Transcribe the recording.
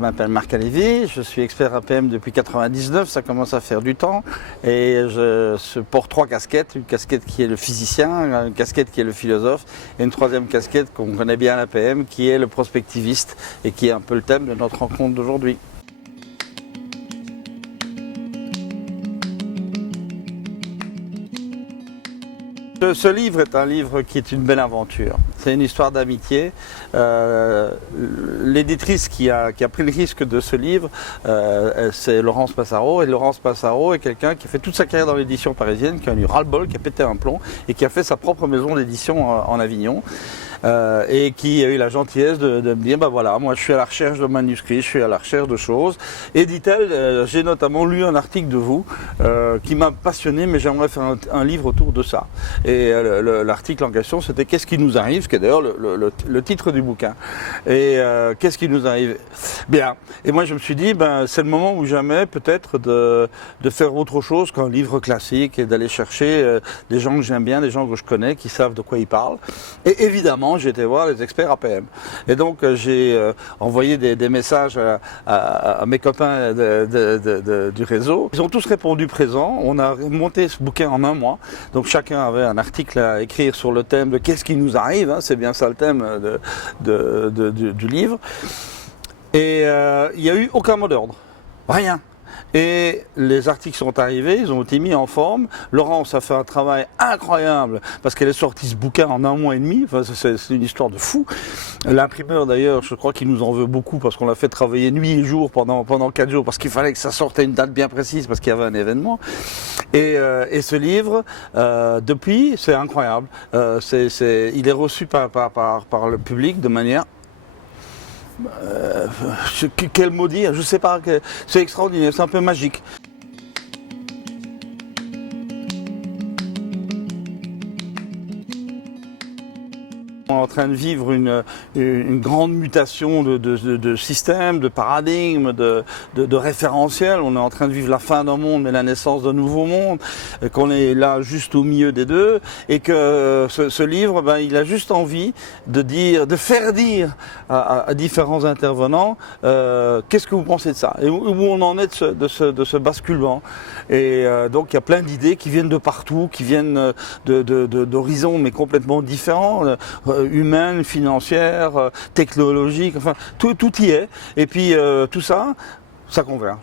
Je m'appelle Marc Alévi, je suis expert APM depuis 1999, ça commence à faire du temps. Et je porte 3 casquettes, une casquette qui est le physicien, une casquette qui est le philosophe, et une troisième casquette qu'on connaît bien à l'APM, qui est le prospectiviste, et qui est un peu le thème de notre rencontre d'aujourd'hui. Ce livre est un livre qui est une belle aventure. C'est une histoire d'amitié. L'éditrice qui a pris le risque de ce livre, c'est Laurence Passaro. Et Laurence Passaro est quelqu'un qui a fait toute sa carrière dans l'édition parisienne, qui a eu ras-le-bol, qui a pété un plomb et qui a fait sa propre maison d'édition en Avignon. Et qui a eu la gentillesse de me dire, ben voilà, moi je suis à la recherche de manuscrits, je suis à la recherche de choses. Et dit-elle, j'ai notamment lu un article de vous qui m'a passionné, mais j'aimerais faire un livre autour de ça. Et l'article en question, c'était Qu'est-ce qui nous arrive, qui est d'ailleurs le titre du bouquin. Et qu'est-ce qui nous arrive? Bien. Et moi je me suis dit, ben c'est le moment ou jamais peut-être de faire autre chose qu'un livre classique et d'aller chercher des gens que j'aime bien, des gens que je connais, qui savent de quoi ils parlent. Et évidemment, j'ai été voir les experts APM. Et donc, j'ai envoyé des messages à mes copains du réseau. Ils ont tous répondu présent. On a monté ce bouquin en un mois. Donc, chacun avait un article à écrire sur le thème de qu'est-ce qui nous arrive. Hein, c'est bien ça le thème du livre. Et il n'y a eu aucun mot d'ordre. Rien. Et les articles sont arrivés, ils ont été mis en forme. Laurence a fait un travail incroyable parce qu'elle est sortie ce bouquin en un mois et demi. Enfin, c'est une histoire de fou. L'imprimeur d'ailleurs, je crois qu'il nous en veut beaucoup parce qu'on l'a fait travailler nuit et jour pendant 4 jours parce qu'il fallait que ça sorte à une date bien précise parce qu'il y avait un événement. Et ce livre, depuis, c'est incroyable. Il est reçu par le public de manière... quel mot dire? Je sais pas, c'est extraordinaire, c'est un peu magique. On est en train de vivre une grande mutation de système, de paradigme, de référentiel. On est en train de vivre la fin d'un monde mais la naissance d'un nouveau monde, qu'on est là juste au milieu des deux et que ce livre, ben, il a juste envie de faire dire à différents intervenants qu'est-ce que vous pensez de ça et où on en est de ce basculement. Et donc il y a plein d'idées qui viennent de partout, qui viennent d'horizons mais complètement différents. Humaine, financière, technologique, enfin tout y est. Et puis tout ça, ça converge.